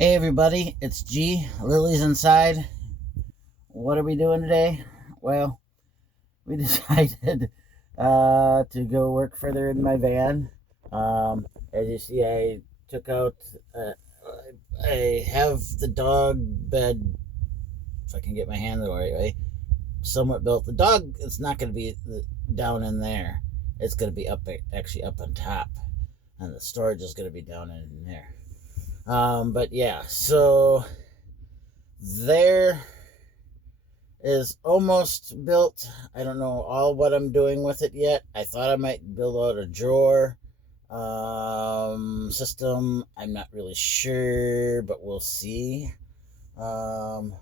Hey everybody, it's G. Lily's inside. What are we doing today? Well, we decided to go work further in my van. As you see, I took out. Uh, I have the dog bed, if I can get my hand the right way, somewhat built. The dog, it's not going to be down in there. It's going to be actually up on top, and the storage is going to be down in there. But yeah, so there is almost built. I don't know all what I'm doing with it yet. I thought I might build out a drawer system. I'm not really sure, but we'll see. Um,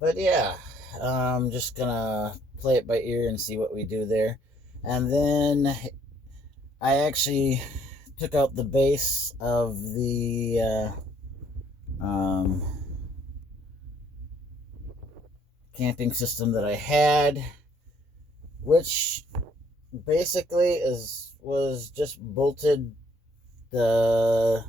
but yeah, I'm just gonna play it by ear and see what we do there. And then I actually took out the base of the camping system that I had, which basically was just bolted to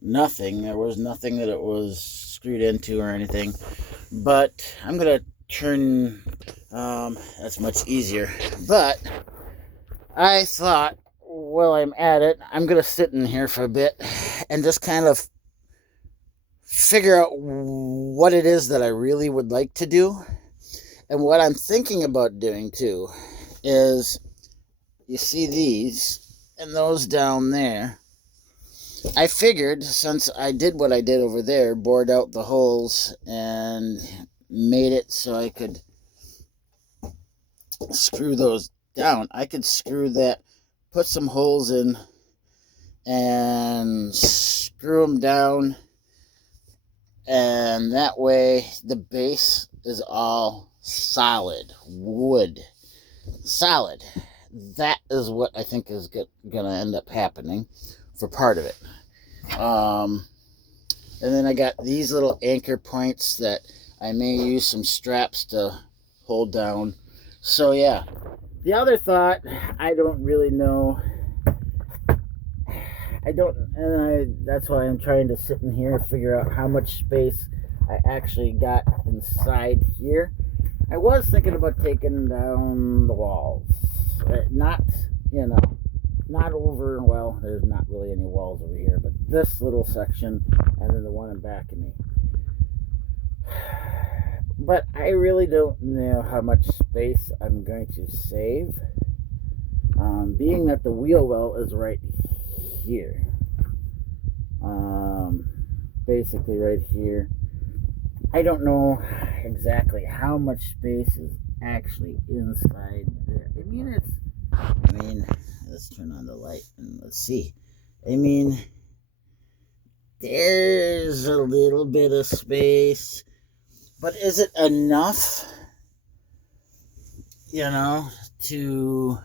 nothing. There was nothing that it was screwed into or anything. But I'm gonna turn. That's much easier. But I thought, while I'm at it, I'm gonna sit in here for a bit and just kind of figure out what it is that I really would like to do. And what I'm thinking about doing too is, you see these and those down there. I figured, since I did what I did over there, bored out the holes and made it so I could screw those down, I could screw that, put some holes in and screw them down, and that way the base is all solid wood. Solid. That is what I think is gonna end up happening for part of it. And then I got these little anchor points that I may use some straps to hold down. So yeah. The other thought, I don't really know. That's why I'm trying to sit in here and figure out how much space I actually got inside here. I was thinking about taking down the walls. Not, not over, well, there's not really any walls over here, but this little section and then the one in back of me. But I really don't know how much space I'm going to save. Being that the wheel well is right here. Basically right here. I don't know exactly how much space is actually inside there. Let's turn on the light and let's see. There's a little bit of space, but is it enough, to,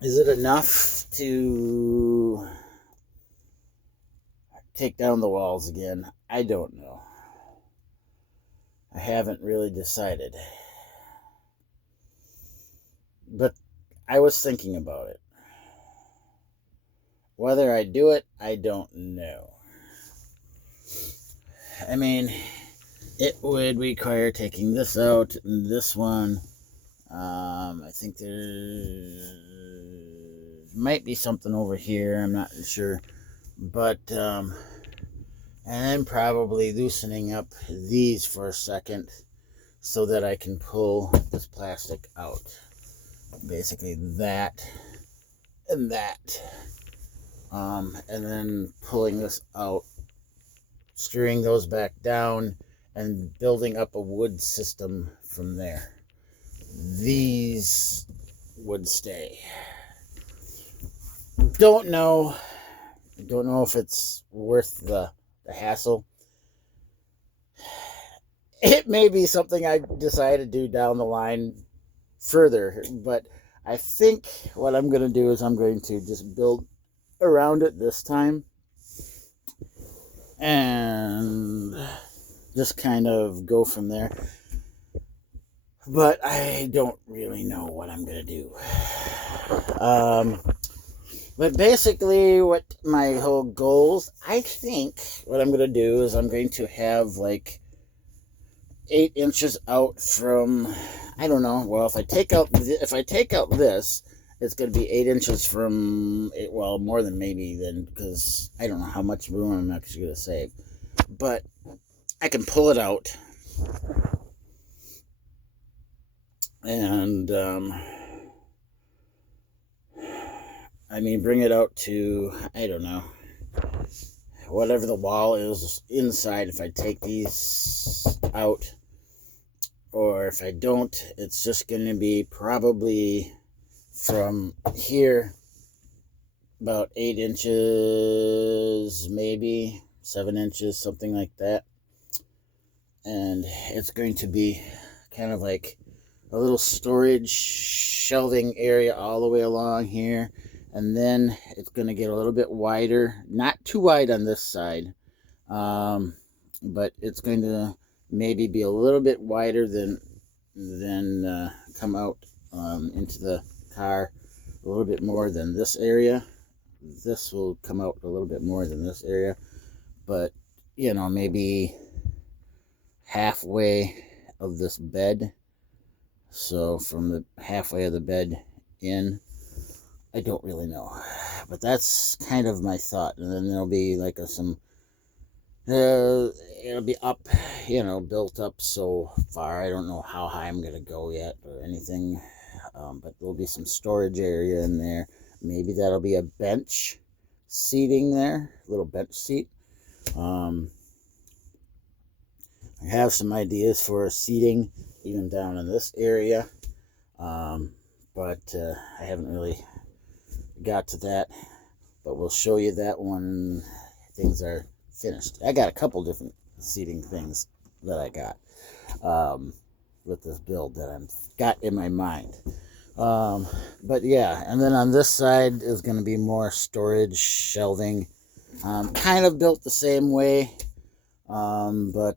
is it enough to take down the walls again? I don't know. I haven't really decided. But I was thinking about it. Whether I do it, I don't know. It would require taking this out and this one. I think there might be something over here. I'm not sure. But, and then probably loosening up these for a second so that I can pull this plastic out. Basically that and that. And then pulling this out, screwing those back down, and building up a wood system from there. These would stay. Don't know if it's worth the hassle. It may be something I decide to do down the line further, but I think what I'm going to do is I'm going to just build around it this time and just kind of go from there. but I don't really know what I'm going to do. But basically, what my whole goals, I think what I'm going to do is I'm going to have like 8 inches out from, I don't know. Well, if I take out this, it's going to be 8 inches from, well, more than maybe then, because I don't know how much room I'm actually going to save. But I can pull it out and bring it out to, I don't know, whatever the wall is inside. If I take these out, or if I don't, it's just going to be probably from here about 8 inches, maybe 7 inches, something like that. And it's going to be kind of like a little storage shelving area all the way along here. And then it's going to get a little bit wider, not too wide on this side, but it's going to maybe be a little bit wider than come out into the car, a little bit more than this area. This will come out a little bit more than this area, but maybe halfway of this bed. So from the halfway of the bed in, I don't really know, but that's kind of my thought. And then there'll be like it'll be up, built up so far. I don't know how high I'm gonna go yet or anything, but there'll be some storage area in there. Maybe that'll be a bench seating there, little bench seat. I have some ideas for seating even down in this area, but I haven't really got to that, but we'll show you that when things are finished. I got a couple different seating things that I got with this build that I've got in my mind. But yeah, and then on this side is going to be more storage shelving, kind of built the same way, but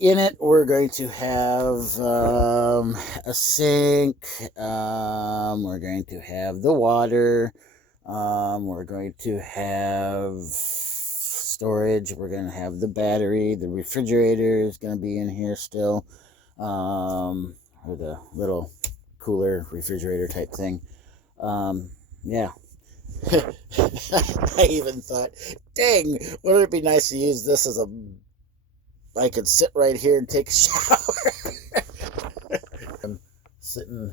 in it we're going to have a sink, we're going to have the water, we're going to have storage, we're going to have the battery, the refrigerator is going to be in here still, or the little cooler refrigerator type thing. Yeah. I even thought, dang, wouldn't it be nice to use this as I could sit right here and take a shower. I'm sitting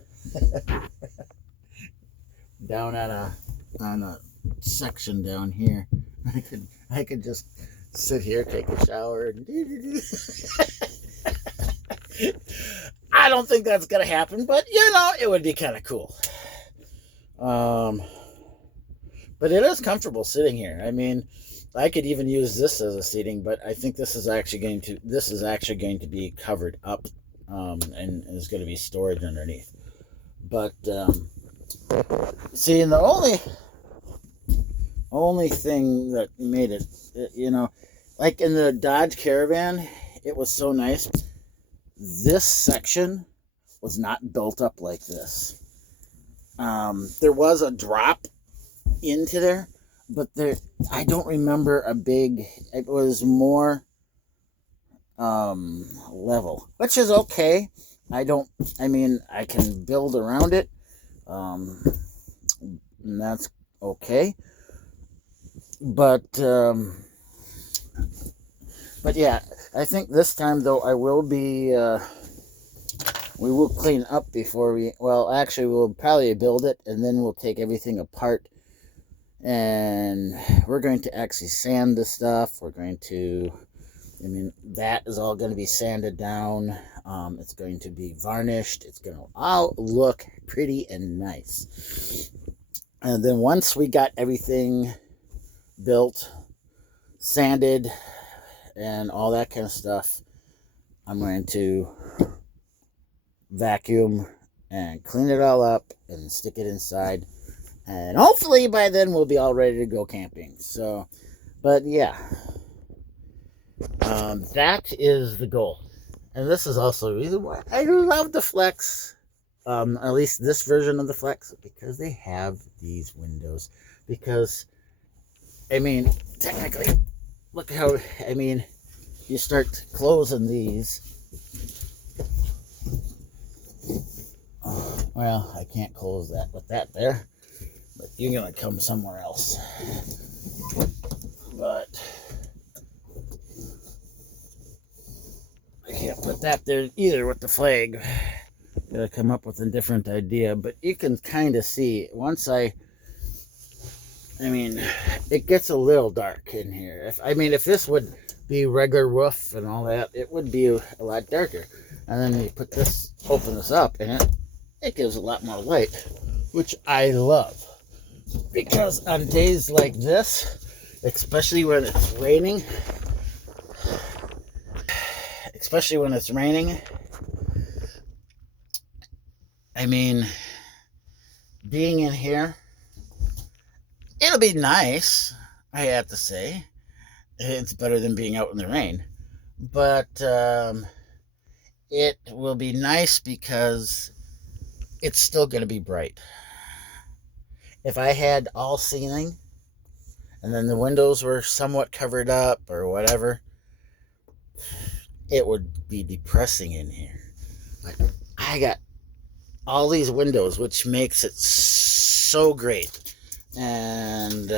down on a section down here. I could just sit here, take a shower. I don't think that's gonna happen, but it would be kind of cool. But it is comfortable sitting here. I could even use this as a seating, but I think this is actually going to be covered up, and is going to be storage underneath. But see, and the only thing that made it, like in the Dodge Caravan, it was so nice. This section was not built up like this. There was a drop into there, but I don't remember a big. It was more level, which is okay. I can build around it, and that's okay. But yeah, I think this time though I will be. We will clean up before we'll probably build it, and then we'll take everything apart. And we're going to actually sand the stuff. We're going to, that is all going to be sanded down. It's going to be varnished. It's going to all look pretty and nice. And then once we got everything built, sanded, and all that kind of stuff, I'm going to vacuum and clean it all up and stick it inside. And hopefully by then we'll be all ready to go camping. So, but yeah, that is the goal. And this is also the reason why I love the Flex, at least this version of the Flex, because they have these windows. Because, I mean, technically, look how, I mean, you start closing these. Well, I can't close that with that there, but you're going to come somewhere else. But I can't put that there either with the flag. Gotta come up with a different idea, but you can kind of see once I mean, it gets a little dark in here. If this would be regular roof and all that, it would be a lot darker. And then you put this, open this up, and it gives a lot more light, which I love. Because on days like this, especially when it's raining, I mean, being in here, it'll be nice, I have to say. It's better than being out in the rain. But it will be nice because it's still going to be bright. If I had all ceiling and then the windows were somewhat covered up or whatever, it would be depressing in here. But I got all these windows, which makes it so great. And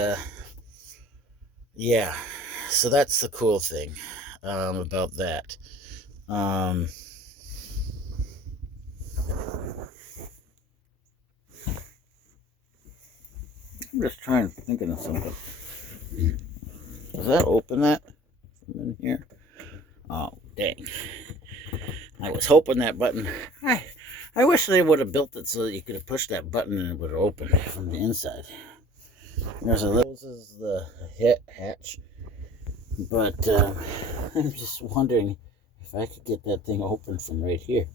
yeah, so that's the cool thing about that. I'm just trying to think of something. Does that open that from in here? Oh, dang. I was hoping that button. I wish they would have built it so that you could have pushed that button and it would open from the inside. There's a little, this is the hatch. But I'm just wondering if I could get that thing open from right here,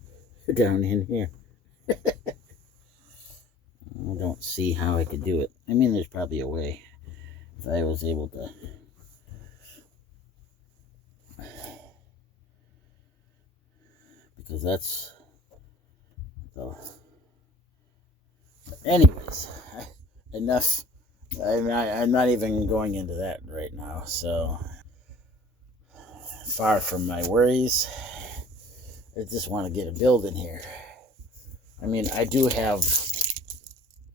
down in here. I don't see how I could do it. I mean, there's probably a way if I was able to. Because that's the. Anyways, enough. I'm not even going into that right now. So far from my worries. I just want to get a build in here. I mean, I do have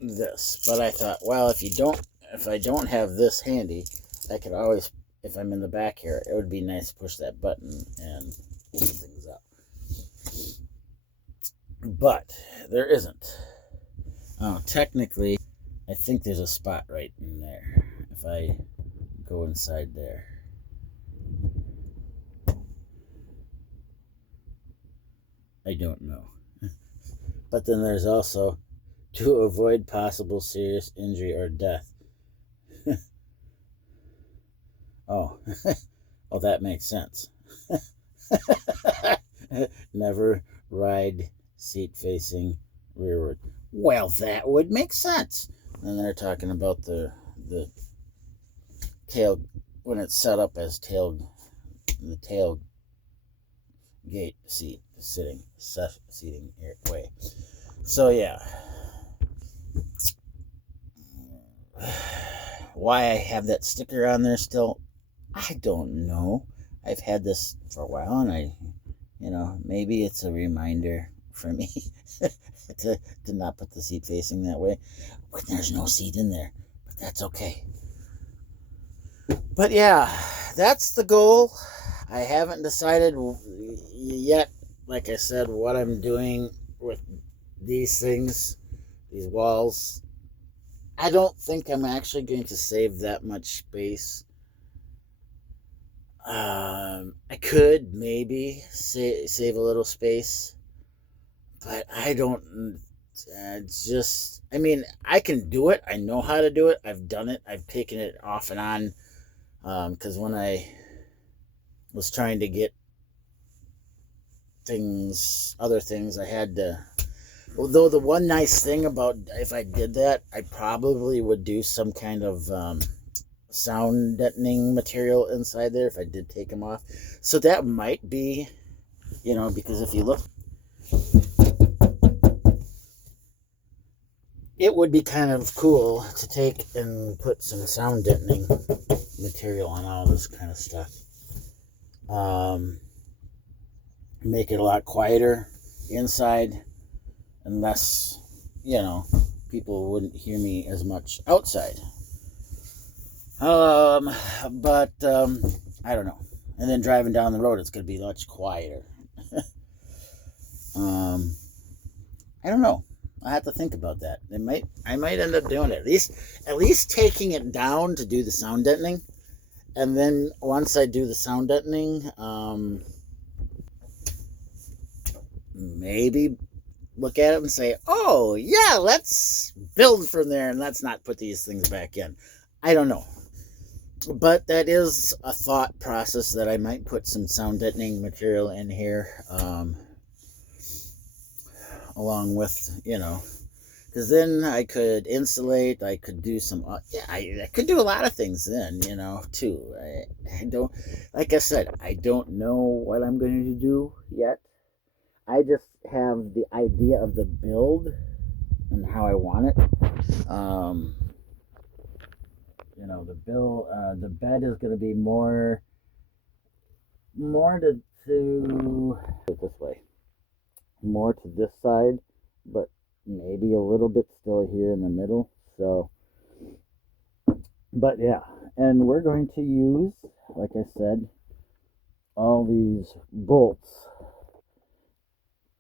this, but I thought, well, if I don't have this handy, I could always, if I'm in the back here, it would be nice to push that button and open things up. But there isn't. Oh, technically, I think there's a spot right in there. If I go inside there. I don't know. But then there's also to avoid possible serious injury or death. Oh, oh, that makes sense. Never ride seat facing rearward. Well, that would make sense. And they're talking about the tail when it's set up as the tail gate seating way. So yeah, why I have that sticker on there still, I don't know. I've had this for a while, and maybe it's a reminder for me to not put the seat facing that way. But there's no seat in there, but that's okay. But yeah, that's the goal. I haven't decided yet, like I said, what I'm doing with these things, these walls. I don't think I'm actually going to save that much space. I could maybe save a little space, but I don't. I mean, I can do it. I know how to do it. I've done it. I've taken it off and on. Because when I was trying to get other things, I had to. Although the one nice thing about if I did that, I probably would do some kind of sound deadening material inside there if I did take them off. So that might be You know, because if you look, it would be kind of cool to take and put some sound deadening material on all this kind of stuff. Make it a lot quieter inside, and less, you know, people wouldn't hear me as much outside. But I don't know. And then driving down the road, it's going to be much quieter. I don't know. I have to think about that. I might end up doing it. At least taking it down to do the sound deadening, and then once I do the sound deadening, maybe look at it and say, "Oh yeah, let's build from there, and let's not put these things back in." I don't know. But that is a thought process that I might put some sound deadening material in here, along with, you know, because then I could insulate. I could do some, I could do a lot of things then, you know, too. I don't, like I said, I don't know what I'm going to do yet. I just have the idea of the build and how I want it. You know, the bed is going to be more to put it this way, more to this side, but maybe a little bit still here in the middle. So, but yeah, and we're going to use, like I said, all these bolts.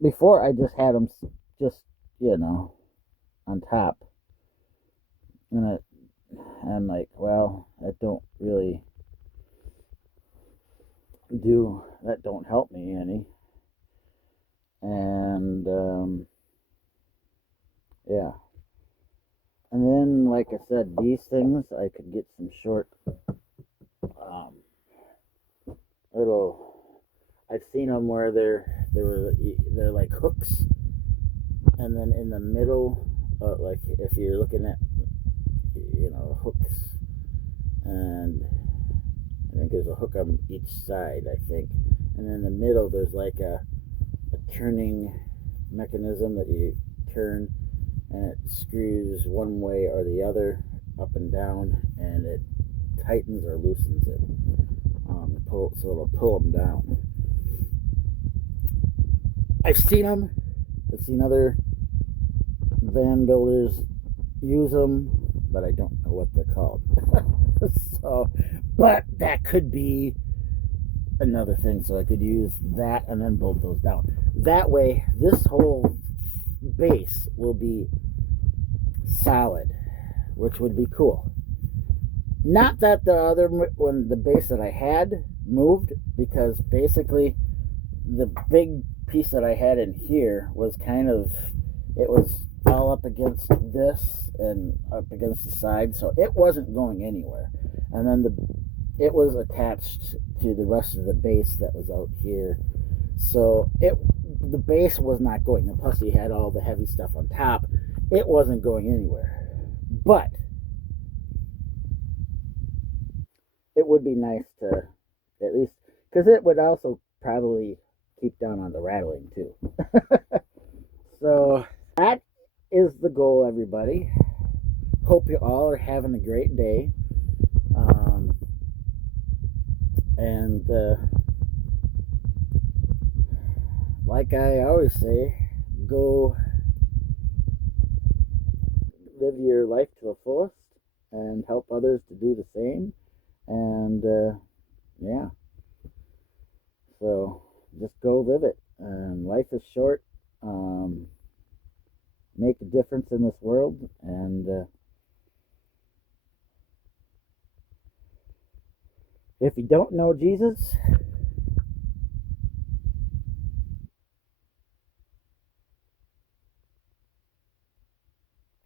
Before I just had them just, you know, on top, and I'm like, well, that don't really that don't help me any. And yeah, and then like I said, these things I could get some short little, I've seen them where they're like hooks, and then in the middle, like if you're looking at, you know, hooks, and I think there's a hook on each side, I think, and in the middle there's like a turning mechanism that you turn, and it screws one way or the other, up and down, and it tightens or loosens it, so it'll pull them down. I've seen them. I've seen other van builders use them, but I don't know what they're called. So, but that could be another thing. So I could use that and then bolt those down. That way, this whole base will be solid, which would be cool. Not that the base that I had moved, because basically the big piece that I had in here was it was all up against this and up against the side, so it wasn't going anywhere. And then it was attached to the rest of the base that was out here, so the base was not going, and plus he had all the heavy stuff on top. It wasn't going anywhere. But it would be nice to, at least, because it would also probably keep down on the rattling too. So that is the goal, everybody. Hope you all are having a great day. And like I always say, go live your life to the fullest and help others to do the same. And yeah, so just go live it. And life is short. Make a difference in this world, and if you don't know Jesus,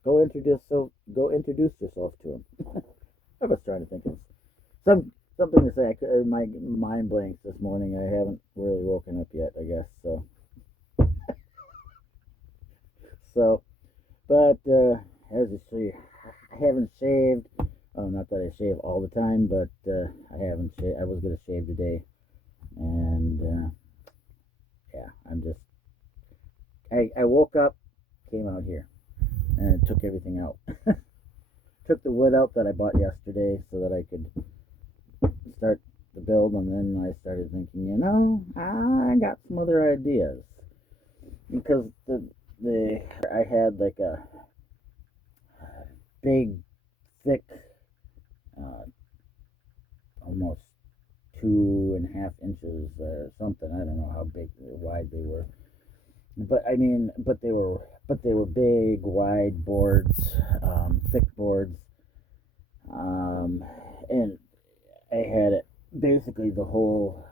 go introduce yourself to him. I was trying to think of something to say. My mind blanks this morning. I haven't really woken up yet, I guess. So, but as you see, I haven't shaved. Not that I shave all the time, but I haven't shaved. I was gonna shave today, and yeah, I woke up, came out here, and took everything out. Took the wood out that I bought yesterday so that I could start the build, and then I started thinking, I got some other ideas because the I had like a big, thick, uh, almost 2.5 inches or something. I don't know how big or wide they were, but I mean, but they were big, wide boards, thick boards, um, and I had it basically this whole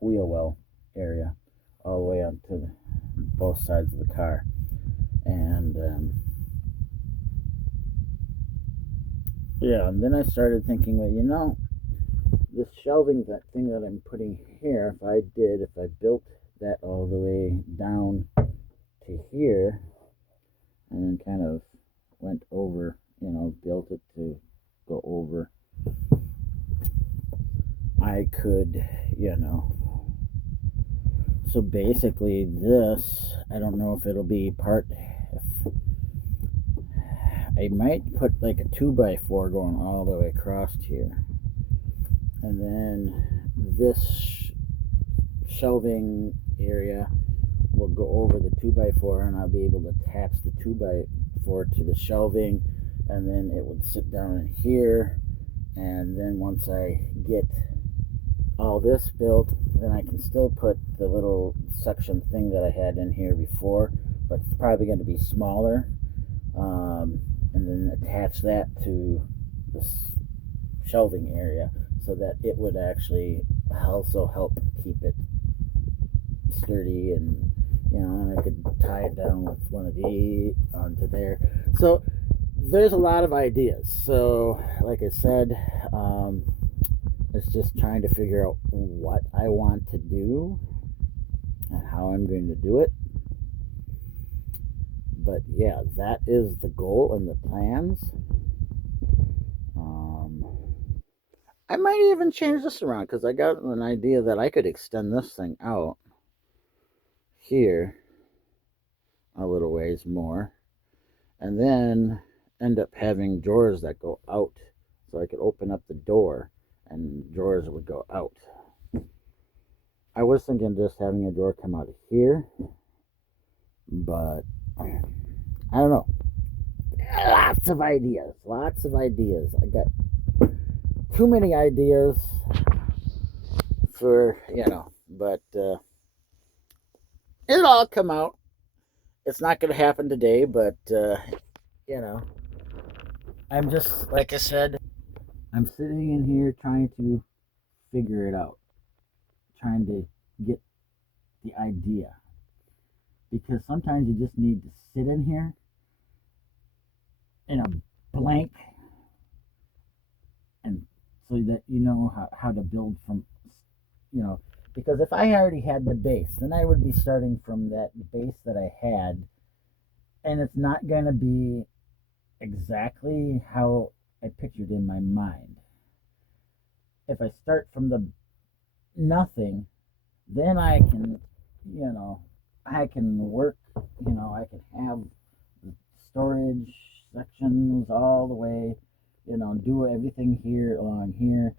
wheel well area all the way up to both sides of the car, and yeah, and then I started thinking, well, this shelving that thing that I'm putting here, if I built that all the way down to here, and then kind of went over, built it to go over, I could, so basically this, I don't know if it'll be I might put like a 2x4 going all the way across here, and then this shelving area will go over the 2x4, and I'll be able to attach the 2x4 to the shelving, and then it would sit down in here, and then once I get all this built, then I can still put the little suction thing that I had in here before, but it's probably going to be smaller, and then attach that to this shelving area so that it would actually also help keep it sturdy, and and I could tie it down with one of these onto there. So there's a lot of ideas. So like I said, it's just trying to figure out what I want to do and how I'm going to do it. But yeah, that is the goal and the plans. I might even change this around because I got an idea that I could extend this thing out here a little ways more, and then end up having drawers that go out, so I could open up the door and drawers would go out. I was thinking just having a drawer come out of here, but I don't know. Lots of ideas. I got too many ideas for, but it'll all come out. It's not going to happen today, but, I'm just, like I said, I'm sitting in here trying to figure it out, trying to get the idea. Because sometimes you just need to sit in here in a blank, and so that you know how to build from, because if I already had the base, then I would be starting from that base that I had, and it's not going to be exactly how I pictured in my mind. If I start from the nothing, then I can, I can work, I can have storage sections all the way, do everything here along here.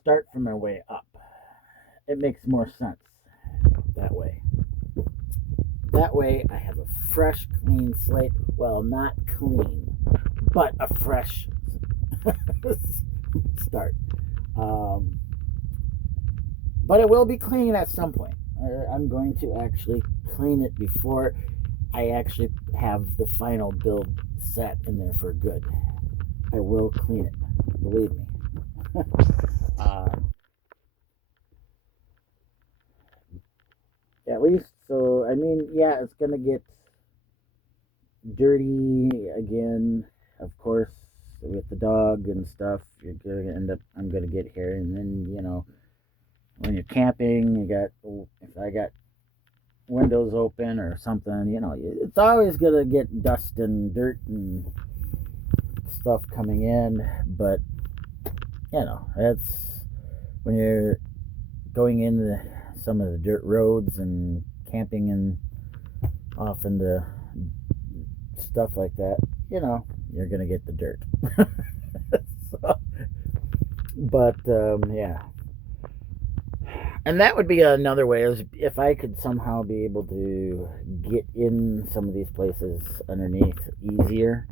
Start from my way up. It makes more sense that way. That way I have a fresh, clean slate. Well, not clean, but a fresh start. But it will be clean at some point. I'm going to actually clean it before I actually have the final build set in there for good. I will clean it, believe me. At least, so I mean, yeah, it's gonna get dirty again, of course, with the dog and stuff. You're gonna end up. I'm gonna get here, and then when you're camping, if I got windows open or something, it's always gonna get dust and dirt and stuff coming in. But that's when you're going into some of the dirt roads and camping and off into stuff like that, you're gonna get the dirt. So, but yeah, and that would be another way, is if I could somehow be able to get in some of these places underneath easier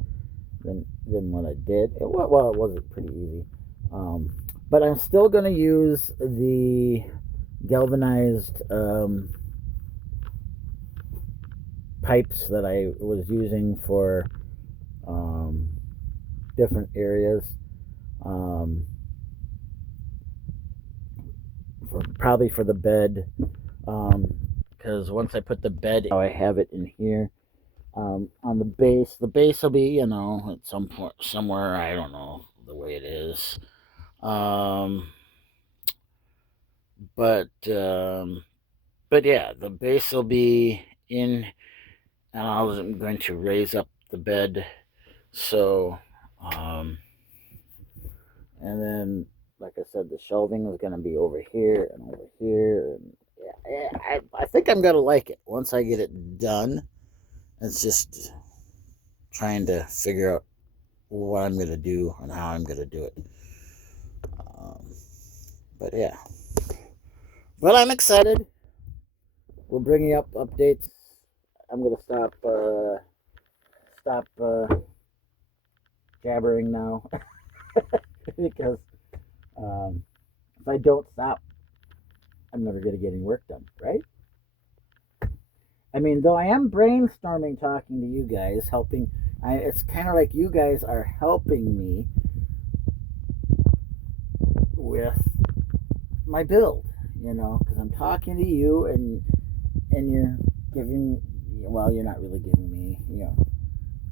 than what I did. It wasn't pretty easy, but I'm still going to use the galvanized pipes that I was using for different areas. Probably for the bed, because once I put the bed, I have it in here. On the base will be, at some point somewhere, I don't know the way it is. But yeah, the base will be in, and I'm going to raise up the bed. So, and then, like I said, the shelving is going to be over here and over here. And yeah, I think I'm going to like it once I get it done. It's just trying to figure out what I'm going to do and how I'm going to do it. But yeah. But I'm excited. We'll bring you up updates. I'm going to stop jabbering now. Because if I don't stop, I'm never going to get any work done, right? I mean, though I am brainstorming, talking to you guys, helping. It's kind of like you guys are helping me with my build, because I'm talking to you and you're giving. Well, you're not really giving me,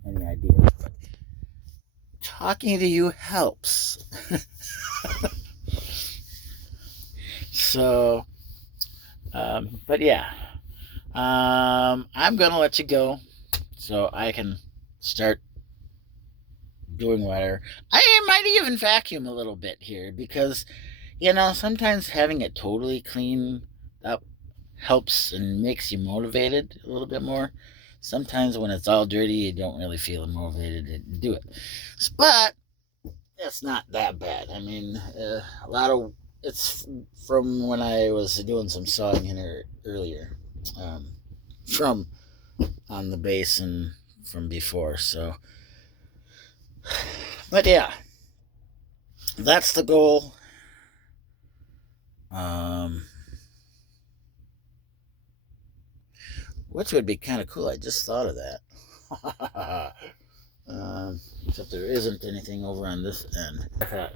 any ideas, but talking to you helps. So, but yeah, I'm gonna let you go so I can start doing whatever. I might even vacuum a little bit here because, sometimes having it totally clean up helps and makes you motivated a little bit more. Sometimes when it's all dirty, you don't really feel motivated to do it. But it's not that bad. I mean, a lot of it's from when I was doing some sawing in earlier, from on the base and from before. So, but yeah, that's the goal. Which would be kind of cool. I just thought of that. Except there isn't anything over on this end. I thought,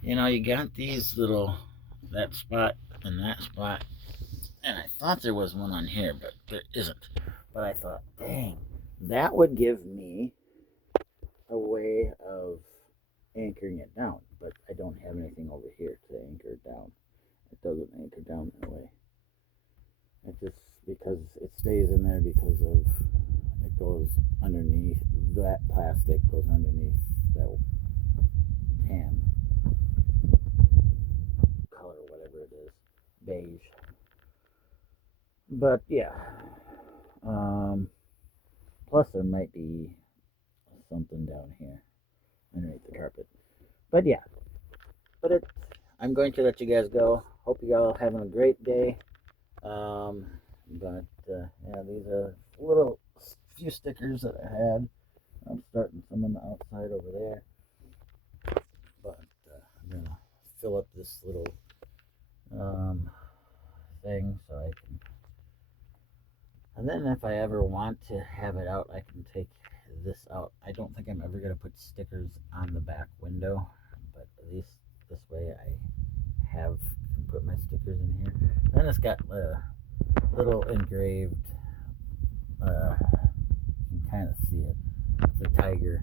you got these that spot and that spot, and I thought there was one on here, but there isn't. But I thought, dang, that would give me a way of anchoring it down. But I don't have anything over here to anchor it down. It doesn't anchor down that way. It just, because it stays in there because of, it goes underneath, that plastic goes underneath that tan color, whatever it is, beige. But yeah, plus there might be something down here underneath the carpet. But yeah, I'm going to let you guys go. Hope you all having a great day. But yeah, these are little few stickers that I had. I'm starting some on the outside over there. But I'm gonna fill up this little thing so I can. And then if I ever want to have it out, I can take this out. I don't think I'm ever gonna put stickers on the back window, but at least this way I can put my stickers in here. Then it's got little engraved, you can kind of see it. It's a tiger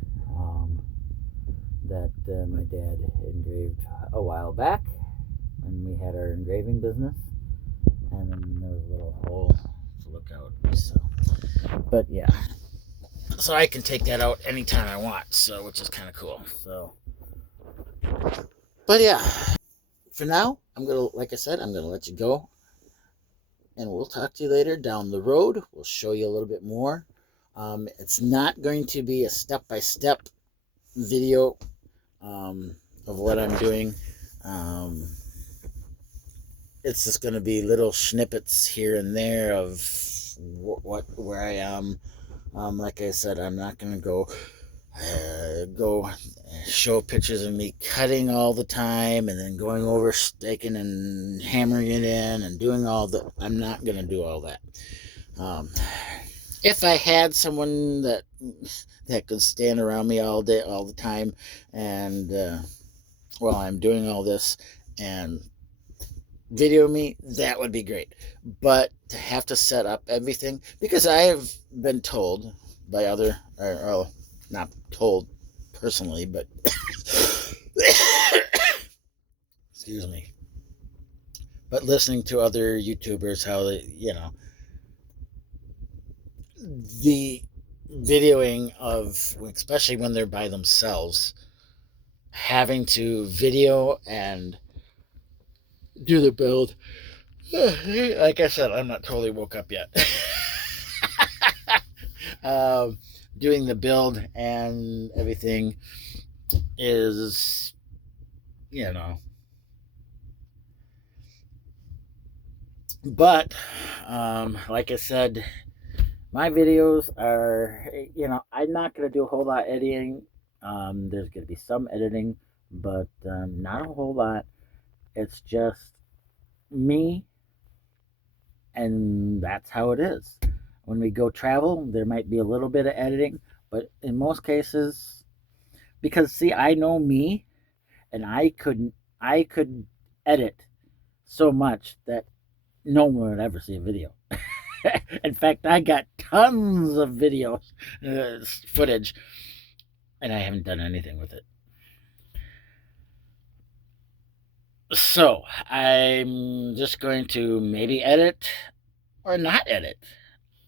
that my dad engraved a while back when we had our engraving business, and then there was a little hole to look out. So, but yeah, so I can take that out anytime I want. So, which is kind of cool. So, But yeah, for now, like I said, I'm gonna let you go, and we'll talk to you later down the road. We'll show you a little bit more. It's not going to be a step-by-step video of what I'm doing. Um, it's just going to be little snippets here and there of where I am. Like I said, I'm not going to go show pictures of me cutting all the time and then going over staking and hammering it in and doing I'm not going to do all that. If I had someone that could stand around me all day, all the time, and while I'm doing all this and video me, that would be great. But to have to set up everything, because I have been told by or not told personally, but excuse me, but listening to other YouTubers, how they, the videoing of, especially when they're by themselves, having to video and do the build. Like I said, I'm not totally woke up yet. Doing the build and everything is, but like I said, my videos are, I'm not going to do a whole lot of editing. There's going to be some editing, but not a whole lot. It's just me, and that's how it is. When we go travel, there might be a little bit of editing, but in most cases, because see, I know me, and I could edit so much that no one would ever see a video. In fact, I got tons of videos, footage, and I haven't done anything with it. So I'm just going to maybe edit or not edit.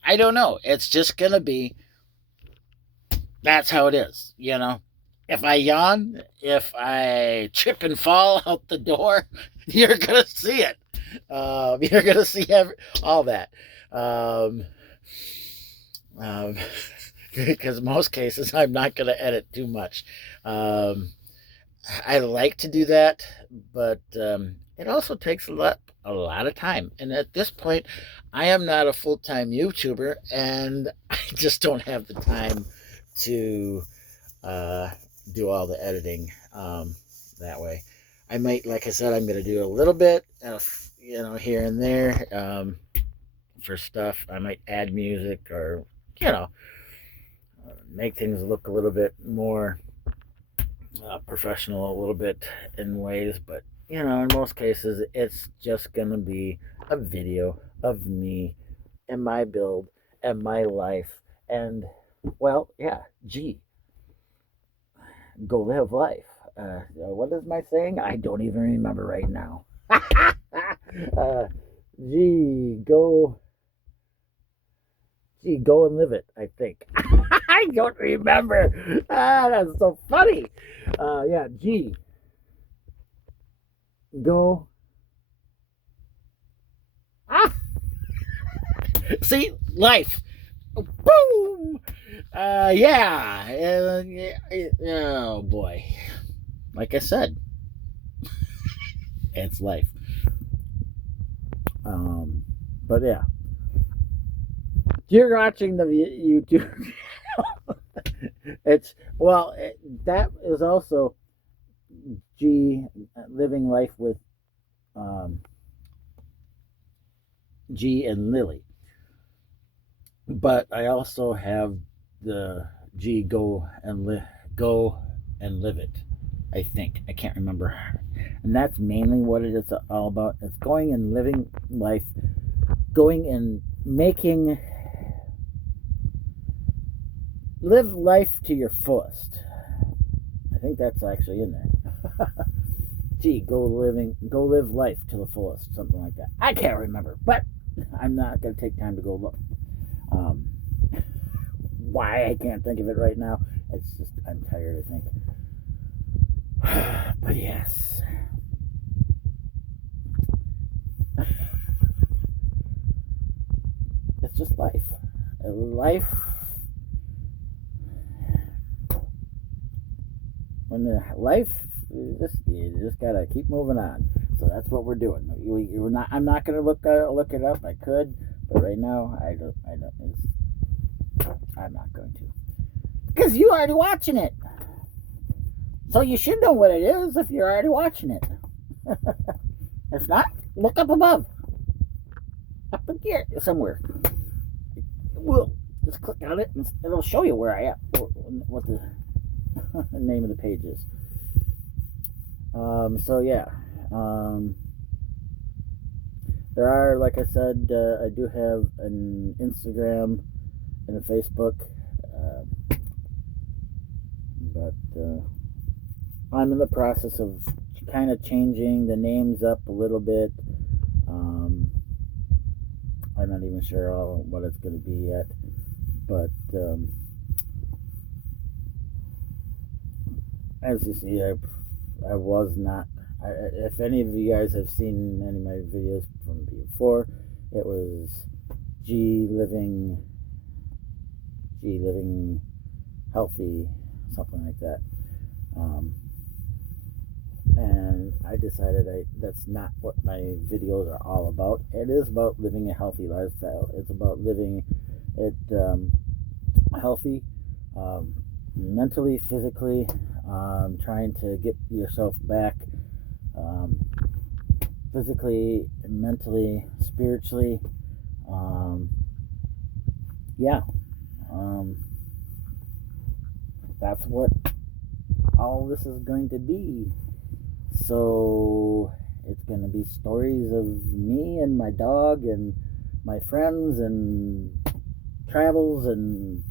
I don't know. It's just going to be, that's how it is, If I yawn, if I trip and fall out the door, you're going to see it. You're going to see all that. Because most cases, I'm not going to edit too much. I like to do that, but it also takes a lot of time. And at this point, I am not a full-time YouTuber, and I just don't have the time to do all the editing that way. I might, like I said, I'm going to do a little bit of, here and there for stuff. I might add music or, make things look a little bit more professional, a little bit in ways, but in most cases, it's just gonna be a video of me and my build and my life, and well, yeah, go live life. What is my saying? I don't even remember right now. Go and live it, I think. I don't remember. That's so funny. Yeah, go. See, life. Boom. Yeah. Oh boy. Like I said, it's life. But yeah. You're watching the YouTube. That is also living life with G and Lily. But I also have the go and live it. I think I can't remember, and that's mainly what it is all about. It's going and living life, going and live life to your fullest. I think that's actually in there. Go live life to the fullest, something like that. I can't remember, but I'm not going to take time to go look. Why I can't think of it right now? It's just I'm tired, I think. But yes. It's just life. Life, you just gotta keep moving on. So that's what we're doing. We're not. I'm not gonna look it up. I could, but right now I don't. I'm not going to, because you already watching it. So you should know what it is if you're already watching it. If not, look up above, up in here somewhere. Well, just click on it and it'll show you where I am, what the name of the page is. So yeah, there are, like I said, I do have an Instagram and a Facebook, but I'm in the process of kind of changing the names up a little bit. I'm not even sure what it's going to be yet, but as you see, I was not. If any of you guys have seen any of my videos from before, it was G living healthy, something like that. And I decided that's not what my videos are all about. It is about living a healthy lifestyle. It's about living it healthy, mentally, physically, trying to get yourself back physically, mentally, spiritually. Yeah, that's what all this is going to be. So it's going to be stories of me and my dog and my friends and travels and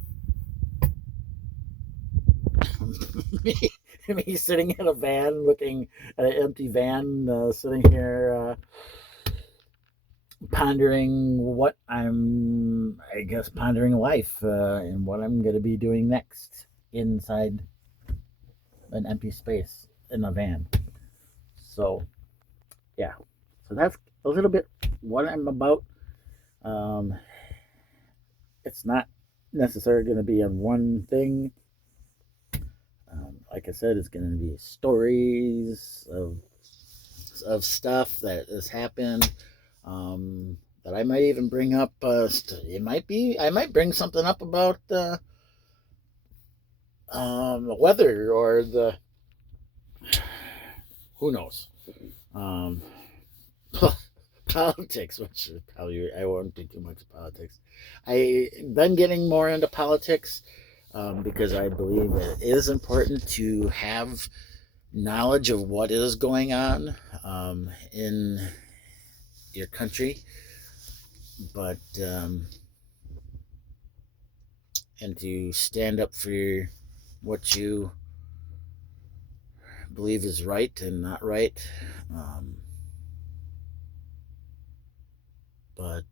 me sitting in a van, looking at an empty van, sitting here pondering what pondering life and what I'm going to be doing next inside an empty space in a van. So, yeah. So that's a little bit what I'm about. It's not necessarily going to be on one thing. Like I said, it's going to be stories of stuff that has happened. That I might even bring up. I might bring something up about the weather or the. Who knows? Politics, which probably I won't do too much politics. I've been getting more into politics because I believe it is important to have knowledge of what is going on in your country, but and to stand up for what you believe is right and not right. But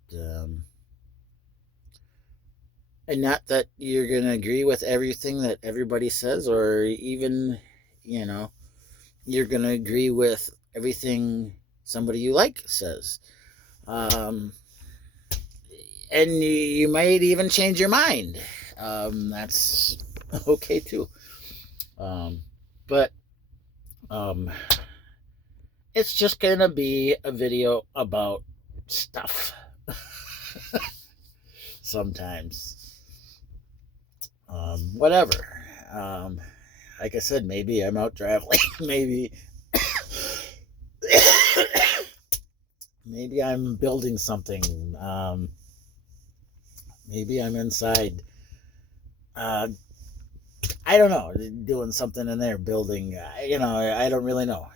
and not that you're going to agree with everything that everybody says, or even, you're going to agree with everything somebody you like says. And you might even change your mind. That's okay too. But it's just going to be a video about stuff. Sometimes. Whatever. Like I said, maybe I'm out traveling. maybe maybe I'm building something. Maybe I'm inside. I don't know, doing something in there, building. I don't really know.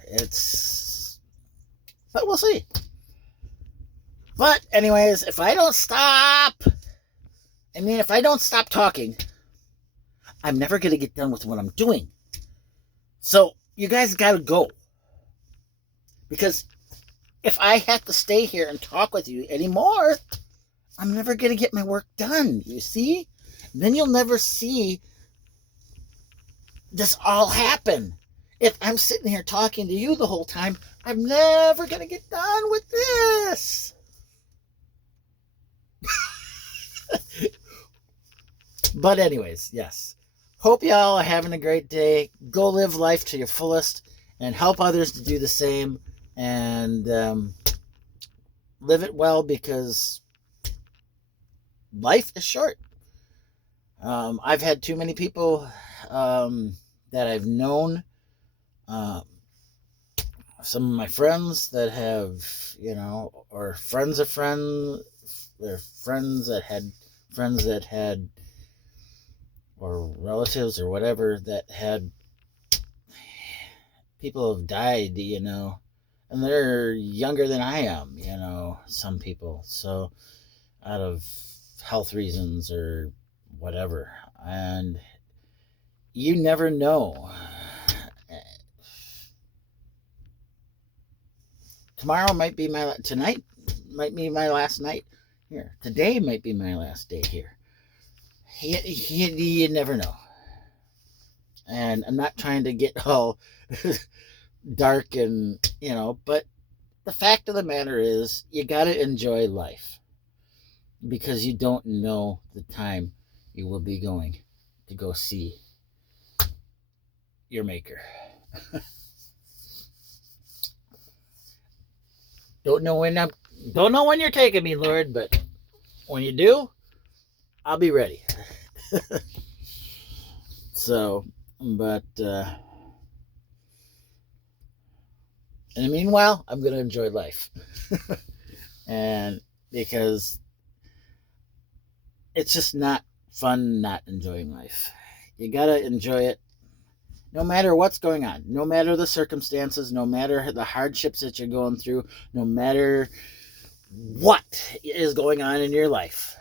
But we'll see. But anyways, if I don't stop talking, I'm never going to get done with what I'm doing. So you guys got to go. Because if I have to stay here and talk with you anymore, I'm never going to get my work done. You see? Then you'll never see this all happen. If I'm sitting here talking to you the whole time, I'm never going to get done with this. But anyways, yes. Hope y'all are having a great day. Go live life to your fullest and help others to do the same. And live it well, because life is short. I've had too many people that I've known, some of my friends that have, or friends of friends, or friends that had, or relatives or whatever, that had people have died, and they're younger than I am, some people. So out of health reasons or whatever. And you never know. Tomorrow might be tonight might be my last night here. Today might be my last day here. You never know. And I'm not trying to get all dark and, but the fact of the matter is, you got to enjoy life, because you don't know the time you will be going to go see your maker. Don't know when you're taking me, Lord, but when you do, I'll be ready. So, but in the meanwhile, I'm going to enjoy life. And because it's just not fun not enjoying life. You got to enjoy it no matter what's going on, no matter the circumstances, no matter the hardships that you're going through, no matter what is going on in your life.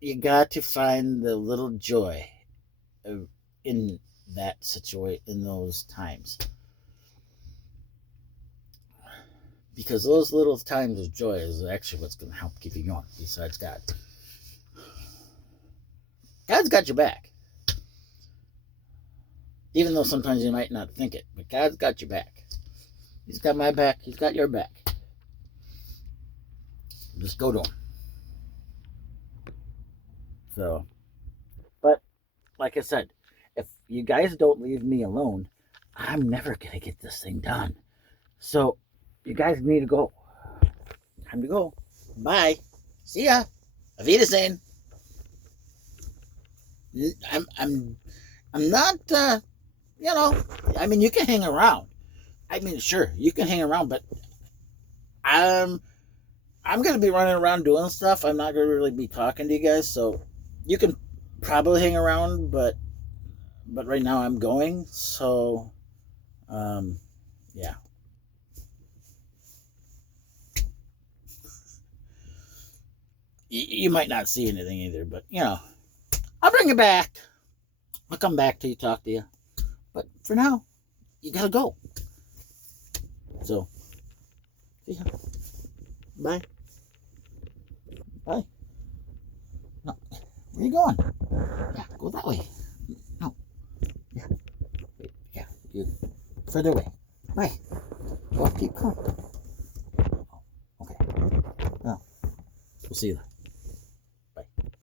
You got to find the little joy in that situation, in those times. Because those little times of joy is actually what's going to help keep you going, besides God. God's got your back. Even though sometimes you might not think it, but God's got your back. He's got my back. He's got your back. Just go to him. So, but like I said, if you guys don't leave me alone, I'm never going to get this thing done. So, you guys need to go. Time to go. Bye. See ya. Auf Wiedersehen. I'm not, I mean, you can hang around. I mean, sure, you can hang around, but I'm going to be running around doing stuff. I'm not going to really be talking to you guys, so you can probably hang around, but right now I'm going, so, yeah. You might not see anything either, but, I'll bring you back. I'll come back to you, talk to you. But for now, you gotta go. So, see ya. Bye. Bye. No, where are you going? Yeah, go that way. No. Yeah. Yeah, you further away. Bye. Go, keep going. Okay. Well, we'll see you.